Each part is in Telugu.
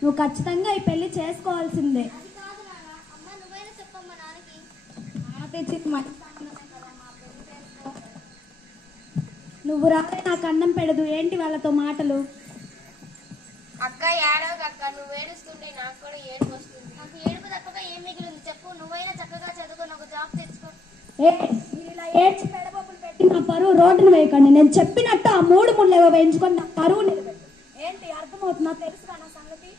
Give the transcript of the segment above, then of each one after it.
నువ్వు ఖచ్చితంగా ఈ పెళ్లి చేసుకోవాల్సిందే. నువ్వు రాలే నాకు అన్నం పెడదు. ఏంటి వాళ్ళతో మాటలు? అక్క ఏడవకు అక్క, నువ్వు ఏడుస్తుంటే నాకు కూడా ఏడుపు వస్తుంది. నాకు ఏడుపు తప్పక ఏం మిగిలింది చెప్పు? నువ్వైనా చక్కగా చదువుకొని ఒక జాబ్ తెచ్చుకో. ఇలా ఏడ్చి పెడబొబ్బులు పెట్టి నా పరువు రోడ్డును వేయకండి. నేను చెప్పినట్టు ఆ 3 ముళ్ళు వేయించుకొని నా పరువు నిలబెట్టి. ఏంటి అర్థమవుతుందా? తెలుసుగా నా సంగతి.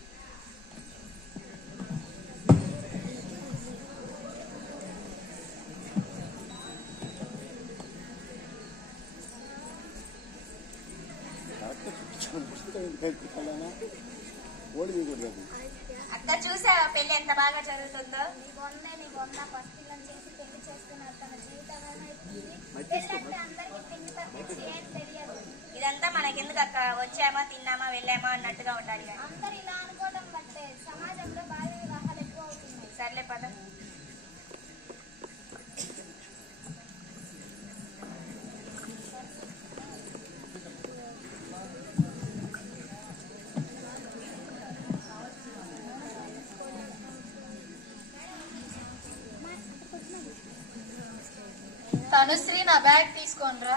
అక్క చూసావా పెళ్లి ఎంత బాగా జరుగుతుందో? నీ బొంద పసిపిల్లని చేసి పెళ్లి చేస్తున్నారు. తన జీవితం ఇదంతా మనకెందుకు అక్క? వచ్చామా తిన్నామా వెళ్ళామా అన్నట్టుగా ఉండాలి. అందరు ఇలా అనుకోవడం బట్టే సమాజంలో బాల్య వివాహాలు ఎక్కువ అవుతున్నాయి. సర్లే పద. తనుశ్రీ నా బ్యాగ్ తీసుకోనరా.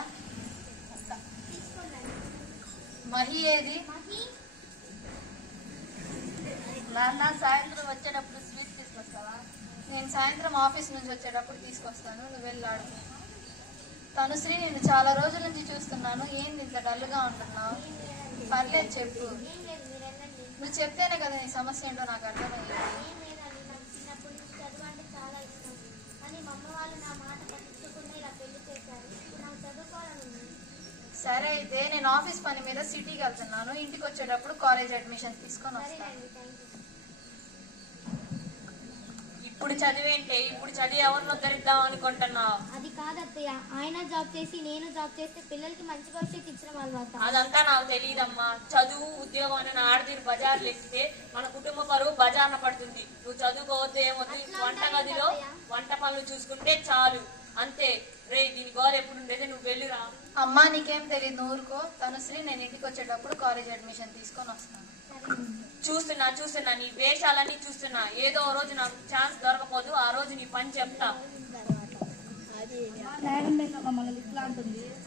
మహి ఏది? నాన్న సాయంత్రం వచ్చేటప్పుడు స్వీట్ తీసుకొస్తావా? నేను సాయంత్రం ఆఫీస్ నుంచి వచ్చేటప్పుడు తీసుకొస్తాను, నువ్వు వెళ్ళి ఆడుకో. తనుశ్రీ నేను చాలా రోజుల నుంచి చూస్తున్నాను, ఏంది ఇంత డల్గా ఉంటున్నావు? పర్లేదు చెప్పు. నువ్వు చెప్తేనే కదా నీ సమస్య ఏంటో నాకు అర్థమయ్యేది. సరే అయితే నేను ఆఫీస్ పని మీద సిటీకి వెళ్తున్నాను, ఇంటికి వచ్చేటప్పుడు కాలేజ్ అడ్మిషన్ తీసుకొని వస్తాను. ఇప్పుడు చదివేంటే? ఇప్పుడు చదివి ఎవరిని ఉద్ధరిద్దాం అనుకుంటున్నావు? అది కాదత్తయ్య, ఆయన జాబ్ చేసి నేను జాబ్ చేస్తే పిల్లలకి మంచి భవిష్యత్తు ఇచ్చిన వాళ్ళు. అదంతా నాకు తెలియదమ్మా. చదువు ఉద్యోగం అని ఆడతీరు బజార్లు ఎక్కితే మన కుటుంబ పరువు బజార్న పడుతుంది. నువ్వు చదువుకోవద్దు ఏమొద్దు, వంటగదిలో వంట పనులు చూసుకుంటే చాలు అంతే. రే దీని గోల్ ఎప్పుడు ఉండేది, నువ్వు వెళ్ళురా. అమ్మా నీకేం తెలియదు, ఊరుకో. తనుశ్రీ నేను ఇంటికి వచ్చేటప్పుడు కాలేజ్ అడ్మిషన్ తీసుకొని వస్తాను. చూస్తున్నా నీ వేషాలన్నీ చూస్తున్నా. ఏదో రోజు నాకు ఛాన్స్ దొరకపోదు, ఆ రోజు నీ పని చెప్తా.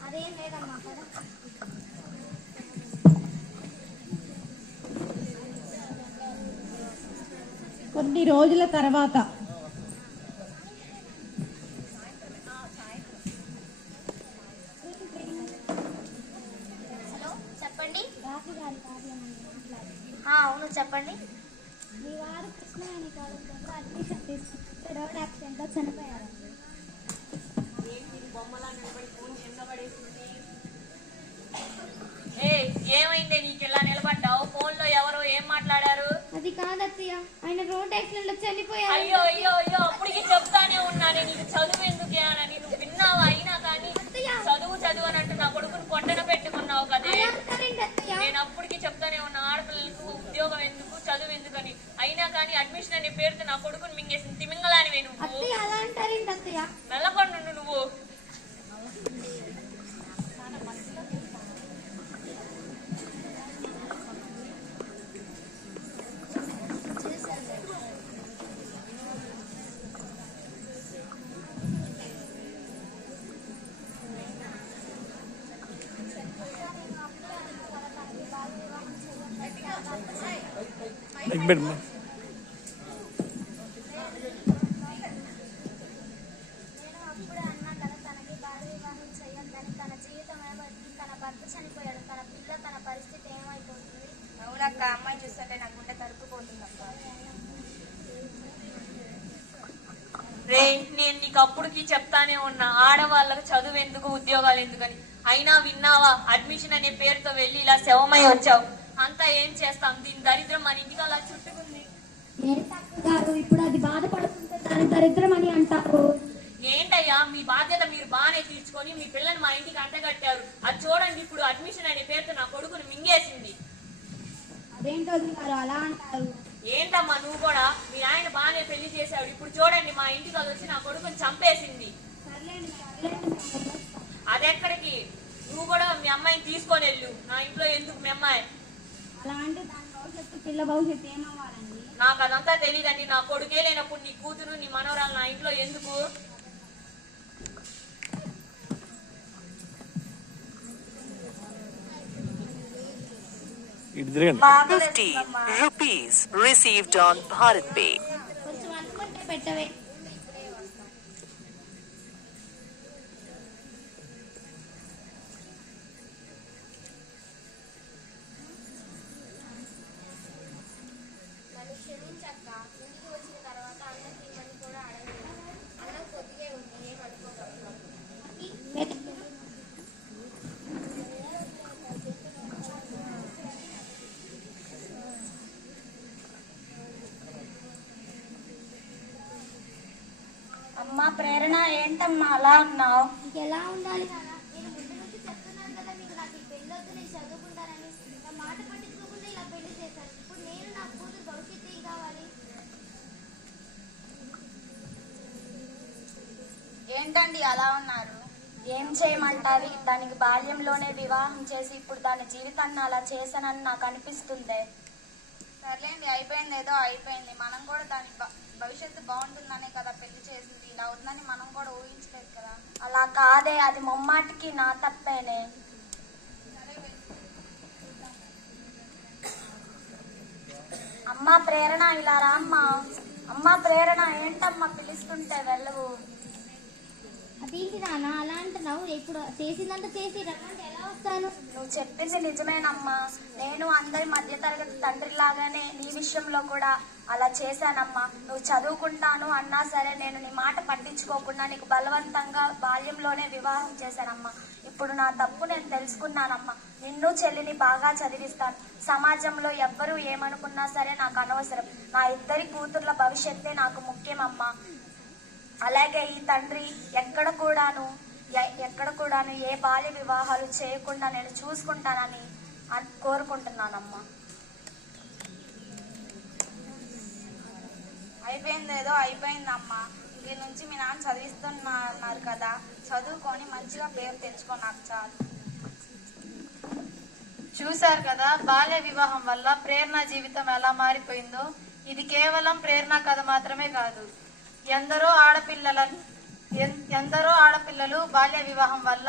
అదేం లేదమ్మా. కొన్ని రోజుల తర్వాత అవును చెప్పండి. మీ వారు కృష్ణవేణి కాలేజీలో అడ్మిషన్ తీసుకుంటే రోడ్ యాక్సిడెంట్లో చనిపోయారండి. ఏమైందే నీకు ఇలా నిలబడ్డావు? ఫోన్ లో ఎవరో ఏం మాట్లాడారు? అది కాదత్తయ్య, ఆయన రోడ్ యాక్సిడెంట్ లో చనిపోయారు. అయ్యో అయ్యో అయ్యో, అప్పటికి చెప్తానే ఉన్నానే నీకు చదువు ఎందుకే అని. నువ్వు విన్నావా? అయినా కానీ చదువు అని అంటూ నా కొడుకుని పొట్టన పెట్టుకున్నావు కదే. నేను అప్పటికి చెప్తానే ఉన్నా, ఆడపిల్లలకు ఉద్యోగం ఎందుకు చదువు ఎందుకని. అయినా కానీ అడ్మిషన్ అనే పేరుతో నా కొడుకుని మింగేసిన తిమింగలానివే నువ్వు. మెల్లకొండు నువ్వు. అవునక్క, అమ్మాయి చూస్తుంటే నా గుండె తరుక్కుపోతుంది అక్క. రే నేను నీకు అప్పటికి చెప్తానే ఉన్నా, ఆడవాళ్ళకు చదువు ఎందుకు ఉద్యోగాలు ఎందుకని. అయినా విన్నావా? అడ్మిషన్ అనే పేరుతో వెళ్ళి ఇలా శవమై వచ్చావు. అంతా ఏం చేస్తాం, దీని దరిద్రం మన ఇంటికి అలా చుట్టుకుంది. ఇప్పుడు అది బాధపడుతుంటే దాని దరిద్రం అని అంటారు. ఏంటయ్యా మీ బాధ్యత మీరు బాగానే తీర్చుకొని మీ పిల్లని మా ఇంటికి అంటగట్టారు. అది చూడండి, ఇప్పుడు అడ్మిషన్ అనే పేరుతో నా కొడుకుని మింగేసింది. అదేంటో అలా అంటారు. ఏంటమ్మా నువ్వు కూడా? మీ ఆయన బాగానే పెళ్లి చేశాడు, ఇప్పుడు చూడండి మా ఇంటికి అది వచ్చి నా కొడుకుని చంపేసింది. అదెక్కడికి? నువ్వు కూడా మీ అమ్మాయిని తీసుకొని వెళ్ళు. నా ఇంట్లో ఎందుకు మీ అమ్మాయి? అలా అంటే దాని పిల్ల భవిష్యత్తు ఏమవ్వాలండి? నాకు అదంతా తెలియదండి. నా కొడుకే లేనప్పుడు నీ కూతురు నీ మనవరాలు నా ఇంట్లో ఎందుకు? ₹50 received on Bharat Pay. కొంచెం అనుకుంటే పెట్టవే. నన్ను క్షమించక్క. ఇంటికి వచ్చిన తర్వాత అన్నకి ఇవన్నీ కూడా అడగలేదు. అన్నం కొద్దిగా ఉంది, ఏమనుకోగలను. అమ్మా ప్రేరణ, ఏంటమ్మా అలా ఉన్నావు? ఎలా ఉండాలి నాన్న? నేను ముందు నుంచి చెప్తున్నాను కదా మీకు, నాకు ఈ పెళ్ళి వద్దు, నేను చదువుకుంటానని. నా మాట పట్టించుకోకుండా ఇలా పెళ్లి చేశాను. ఇప్పుడు నేను నా కూతురు భవిష్యత్తు ఏం కావాలి? ఏంటండి అలా ఉన్నారు? ఏం చేయమంటావి? దానికి బాల్యంలోనే వివాహం చేసి ఇప్పుడు దాని జీవితాన్ని అలా చేశానని నాకు అనిపిస్తుంది. సర్లేండి, అయిపోయింది ఏదో అయిపోయింది. మనం కూడా దాని భవిష్యత్తు బాగుంటుందనే కదా పెళ్లి చేసింది. ఇలా అవుతుందని మనం కూడా ఊహించలేదు కదా. అలా కాదే, అది ముమ్మాటికి నా తప్పేనే. అమ్మా ప్రేరణ, ఇలా రామ్మా. అమ్మా ప్రేరణ, ఏంటమ్మా పిలుస్తుంటే వెళ్ళవు? అదేంటి నాన్న అలా అంటున్నావు? ఇప్పుడు చేసిందంతా చేసి రమ్మంటే ఎలా వస్తాను? నువ్వు చెప్పింది నిజమేనమ్మా. నేను అందరి మధ్యతరగతి తండ్రిలాగానే నీ విషయంలో కూడా అలా చేశానమ్మా. నువ్వు చదువుకుంటాను అన్నా సరే నేను నీ మాట పట్టించుకోకుండా నీకు బలవంతంగా బాల్యంలోనే వివాహం చేశానమ్మా. ఇప్పుడు నా తప్పు నేను తెలుసుకున్నానమ్మా. నిన్ను చెల్లిని బాగా చదివిస్తాను. సమాజంలో ఎవ్వరూ ఏమనుకున్నా సరే నాకు అనవసరం. నా ఇద్దరి కూతుర్ల భవిష్యత్తే నాకు ముఖ్యమమ్మా. అలాగే ఈ తండ్రి ఎక్కడ కూడాను ఏ బాల్య వివాహాలు చేయకుండా నేను చూసుకుంటానని కోరుకుంటున్నానమ్మా. అయిపోయింది ఏదో అయిపోయిందమ్మా. ఇంటి నుంచి మీ నాన్న చదివిస్తున్నారు కదా, చదువుకొని మంచిగా పేరు తెచ్చుకో, నాకు చాలు. చూశారు కదా బాల్య వివాహం వల్ల ప్రేరణ జీవితం ఎలా మారిపోయిందో. ఇది కేవలం ప్రేరణ కథ మాత్రమే కాదు, ఎందరో ఆడపిల్లలు బాల్య వివాహం వల్ల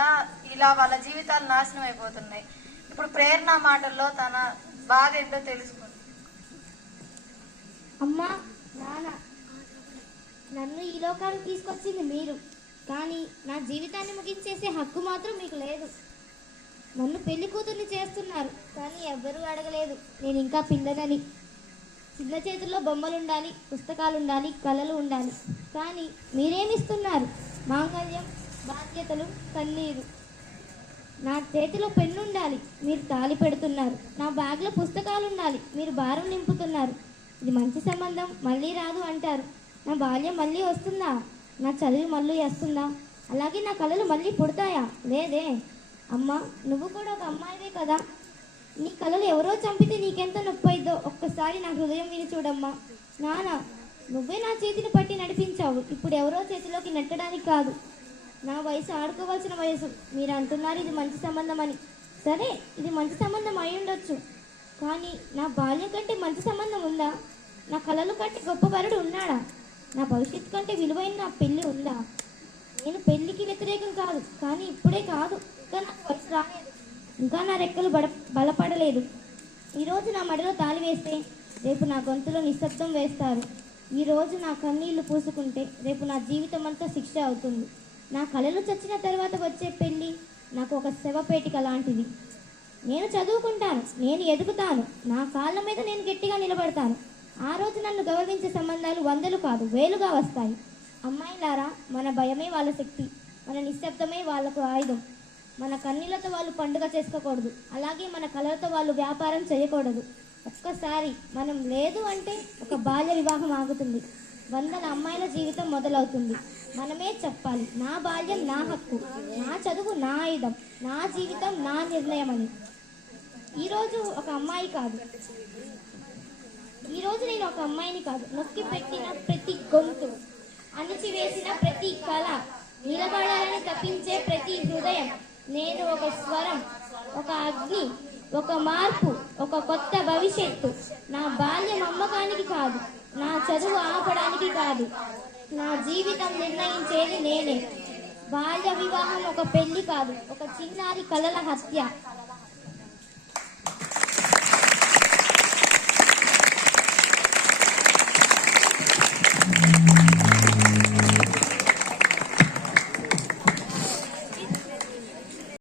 ఇలా వాళ్ళ జీవితాలు నాశనం అయిపోతున్నాయి. ఇప్పుడు ప్రేరణ మాటల్లో తన బాధ ఏంటో తెలుసుకుంది. అమ్మా నాన్న, నన్ను ఈ లోకానికి తీసుకొచ్చింది మీరు, కానీ నా జీవితాన్ని ముగించేసే హక్కు మాత్రం మీకు లేదు. నన్ను పెళ్లి కూతుర్ని చేస్తున్నారు, కానీ ఎవ్వరూ అడగలేదు నేను ఇంకా పిల్లనని. చిన్న చేతుల్లో బొమ్మలు ఉండాలి, పుస్తకాలు ఉండాలి, కళలు ఉండాలి, కానీ మీరేమిస్తున్నారు? మాంగళ్యం, బాధ్యతలు, కన్నీరు. నా చేతిలో పెన్ను ఉండాలి, మీరు తాళి పెడుతున్నారు. నా బ్యాగ్లో పుస్తకాలు ఉండాలి, మీరు భారం నింపుతున్నారు. ఇది మంచి సంబంధం, మళ్ళీ రాదు అంటారు. నా బాల్యం మళ్ళీ వస్తుందా? నా చదువు మళ్ళీ వస్తుందా? అలాగే నా కళలు మళ్ళీ పుడతాయా? లేదే. అమ్మ, నువ్వు కూడా ఒక అమ్మాయివే కదా. నీ కళలు ఎవరో చంపితే నీకెంత నొప్పి అయిద్దో ఒక్కసారి నా హృదయం విని చూడమ్మా. నాన్న, నువ్వే నా చేతిని పట్టి నడిపించావు, ఇప్పుడు ఎవరో చేతిలోకి నెట్టడానికి కాదు. నా వయసు ఆడుకోవాల్సిన వయసు. మీరు అంటున్నారు ఇది మంచి సంబంధం అని. సరే, ఇది మంచి సంబంధం అయి ఉండొచ్చు, కానీ నా బాల్యం కంటే మంచి సంబంధం ఉందా? నా కళలు కంటే గొప్ప వరుడు ఉన్నాడా? నా భవిష్యత్తు కంటే విలువైన నా పెళ్ళి ఉందా? నేను పెళ్ళికి వ్యతిరేకం కాదు, కానీ ఇప్పుడే కాదు, ఇంకా నాకు వయసు రాలేదు, ఇంకా నా రెక్కలు బలపడలేదు. ఈరోజు నా మడిలో తాళి వేస్తే రేపు నా గొంతులో నిశ్శబ్దం వేస్తారు. ఈరోజు నా కన్నీళ్లు పూసుకుంటే రేపు నా జీవితం అంతా శిక్ష అవుతుంది. నా కళలు చచ్చిన తర్వాత వచ్చే పెళ్ళి నాకు ఒక శవపేటిక లాంటిది. నేను చదువుకుంటాను, నేను ఎదుగుతాను, నా కాళ్ళ మీద నేను గట్టిగా నిలబడతాను. ఆ రోజు నన్ను గౌరవించే సంబంధాలు వందలు కాదు వేలుగా వస్తాయి. అమ్మాయిలారా, మన భయమే వాళ్ళ శక్తి, మన నిశ్శబ్దమే వాళ్ళకు ఆయుధం. మన కన్నీళ్లతో వాళ్ళు పండుగ చేసుకోకూడదు, అలాగే మన కళలతో వాళ్ళు వ్యాపారం చేయకూడదు. ఒక్కసారి మనం లేదు అంటే ఒక బాల్య వివాహం ఆగుతుంది, వందల అమ్మాయిల జీవితం మొదలవుతుంది. మనమే చెప్పాలి, నా బాల్యం నా హక్కు, నా చదువు నా ఆయుధం, నా జీవితం నా నిర్ణయం అని. ఈరోజు ఒక అమ్మాయి కాదు, ఈరోజు నేను ఒక అమ్మాయిని కాదు, నొక్కి పెట్టిన ప్రతి గొంతు, అణిచివేసిన ప్రతి కళ, నిలబడాలని తప్పించే ప్రతి హృదయం. నేను ఒక స్వరం, ఒక అగ్ని, ఒక మార్పు, ఒక కొత్త భవిష్యత్తు. నా బాల్యం అమ్మకానికి కాదు, నా చదువు ఆపడానికి కాదు, నా జీవితం నిర్ణయించేది నేనే. బాల్య వివాహం ఒక పెళ్లి కాదు, ఒక చిన్నారి కలల హత్య.